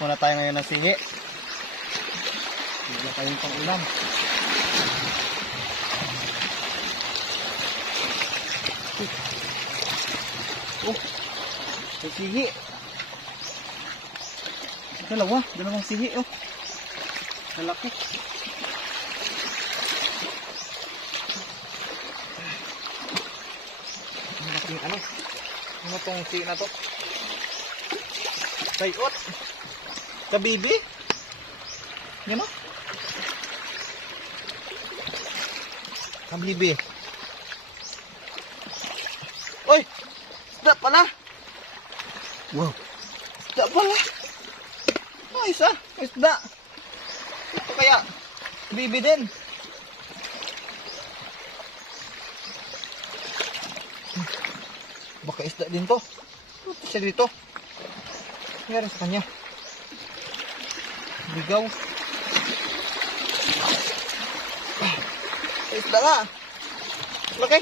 Muna tayo ngayon ng sihi. Wala tayong pang ulam. Oh, may sihi. Dalawang sihi oh. Malaki. Malaking ano? Ano tong sihi na to? Sayot. Kabibi? Yan o? Kabibi. Oy! Isda pala! Wow! Isda pala! Oh, isa! Isda! Ito kaya? Kabibi din! Baka isda din to. Ito siya dito. Nangyari sa kanya. Bigaw. Isda nga. Laki.